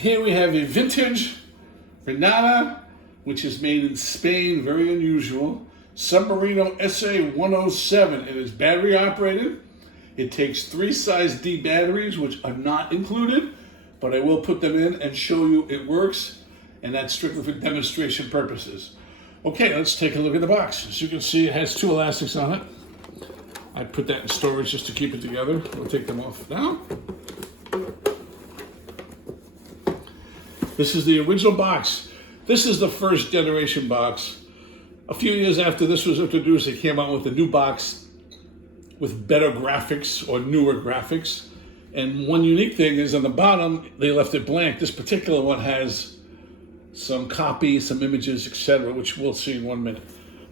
Here we have a vintage Ranetta, which is made in Spain, very unusual. Submarino SA-107. It is battery operated. It takes 3 size D batteries, which are not included, but I will put them in and show you it works, and that's strictly for demonstration purposes. Okay, let's take a look at the box. As you can see, it has 2 elastics on it. I put that in storage just to keep it together. We'll take them off now. This is the original box. This is the first generation box. A few years after this was introduced, they came out with a new box with better graphics or newer graphics. And one unique thing is on the bottom, they left it blank. This particular one has some copy, some images, etc., which we'll see in 1 minute.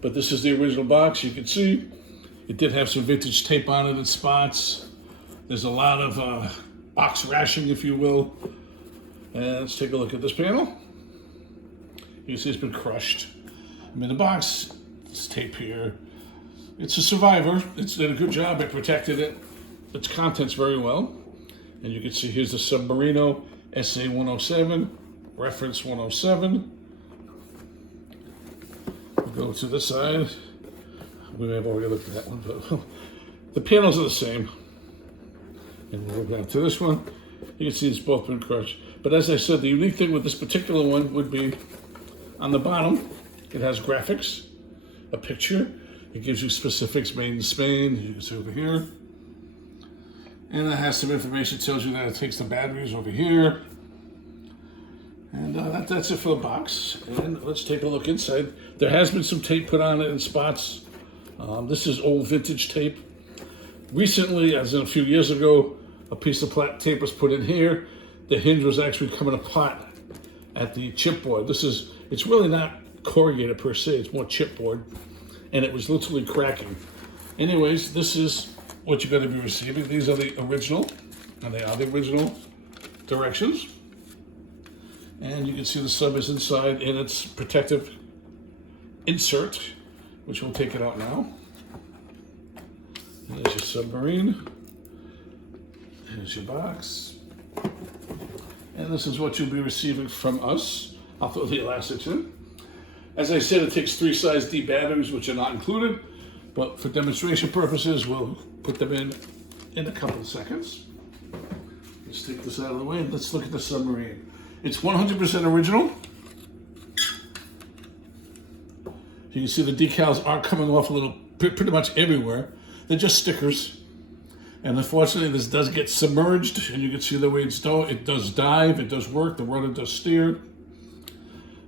But this is the original box. You can see it did have some vintage tape on it in spots. There's a lot of box rashing, if you will. And let's take a look at this panel. You can see it's been crushed. I'm in the box. This tape here. It's a survivor. It's did a good job. It protected it. Its contents very well. And you can see here's the Submarino SA-107, reference 107. We'll go to this side. We may have already looked at that one, but the panels are the same. And we'll go down to this one. You can see it's both been crushed. But as I said, the unique thing with this particular one would be on the bottom, it has graphics, a picture. It gives you specifics made in Spain. You can see over here. And it has some information. It tells you that it takes the batteries over here. And that's it for the box. And let's take a look inside. There has been some tape put on it in spots. This is old vintage tape. Recently, as in a few years ago, a piece of tape was put in here. The hinge was actually coming apart at the chipboard. It's really not corrugated per se, it's more chipboard. And it was literally cracking. Anyways, this is what you're going to be receiving. These are the original, and they are the original directions. And you can see the sub is inside in its protective insert, which we'll take it out now. There's your submarine. Here's your box. And this is what you'll be receiving from us. I'll throw the elastics in. As I said, it takes 3 size D batteries, which are not included, but for demonstration purposes, we'll put them in a couple of seconds. Let's take this out of the way and let's look at the submarine. It's 100% original. You can see the decals are coming off a little, pretty much everywhere. They're just stickers. And unfortunately, this does get submerged, and you can see the way it does dive, it does work, the rudder does steer.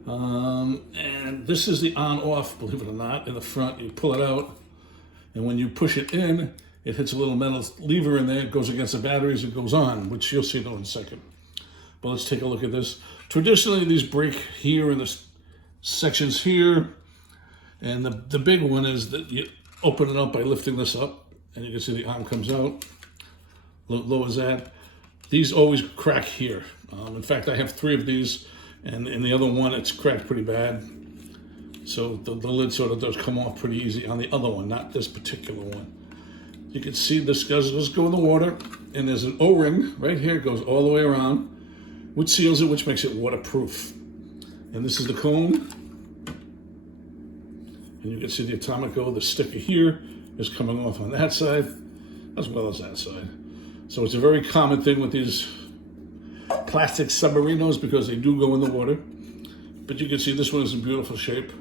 And this is the on-off, believe it or not, in the front. You pull it out, and when you push it in, it hits a little metal lever in there, it goes against the batteries, it goes on, which you'll see in a second. But let's take a look at this. Traditionally, these break here in the sections here, and the big one is that you open it up by lifting this up, and you can see the arm comes out, low as that. These always crack here. In fact, I have 3 of these, and in the other one, it's cracked pretty bad. So the lid sort of does come off pretty easy on the other one, not this particular one. You can see this does go in the water, and there's an O-ring right here, it goes all the way around, which seals it, which makes it waterproof. And this is the cone. And you can see the Atomico, the sticker here, is coming off on that side, as well as that side. So it's a very common thing with these plastic submarinos because they do go in the water. But you can see this one is in beautiful shape.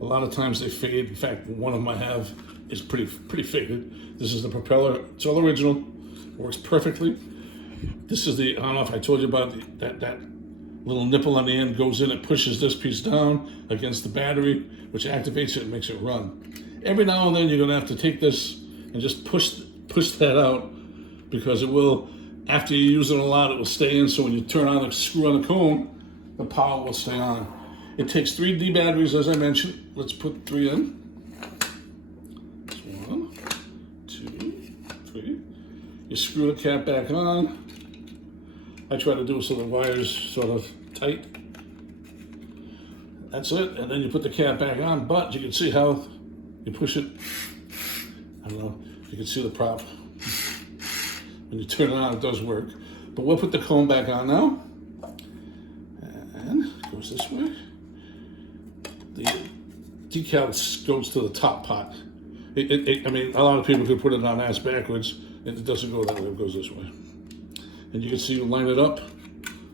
A lot of times they fade. In fact, one of them I have is pretty faded. This is the propeller. It's all original. Works perfectly. This is the on-off I told you about. That little nipple on the end goes in. It pushes this piece down against the battery, which activates it and makes it run. Every now and then you're going to have to take this and just push that out, because it will, after you use it a lot, it will stay in. So when you turn on the screw on the cone, the power will stay on. It takes 3 D batteries, as I mentioned. Let's put 3 in. 1, 2, 3. You screw the cap back on. I try to do it so the wire's sort of tight. That's it, and then you put the cap back on, but you can see how you push it. I don't know if you can see the prop. When you turn it on, it does work. But we'll put the cone back on now. goes this way. The decal goes to the top pot. I mean, a lot of people could put it on ass backwards. It doesn't go that way, it goes this way. And you can see you line it up.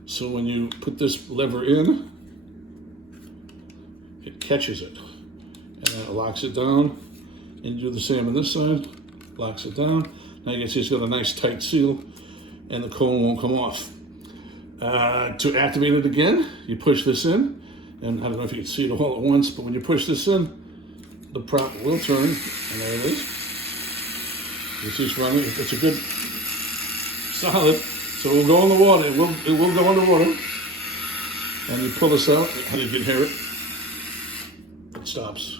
So when you put this lever in, it catches it. And then it locks it down. And you do the same on this side, locks it down. Now you can see it's got a nice tight seal and the cone won't come off. To activate it again, you push this in. And I don't know if you can see it all at once, but when you push this in, the prop will turn, and there it is. You see it's running. It's a good solid, so it will go in the water. It will go underwater. And you pull this out, and you can hear it. It stops.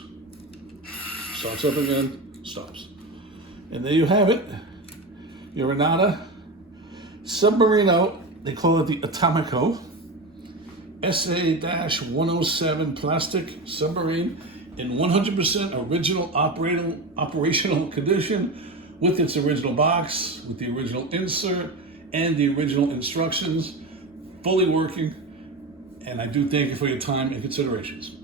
Starts up again, stops. And there you have it. Your Ranetta Submarino, they call it the Atomico. SA-107 plastic submarine in 100% original operational condition with its original box, with the original insert and the original instructions, fully working. And I do thank you for your time and considerations.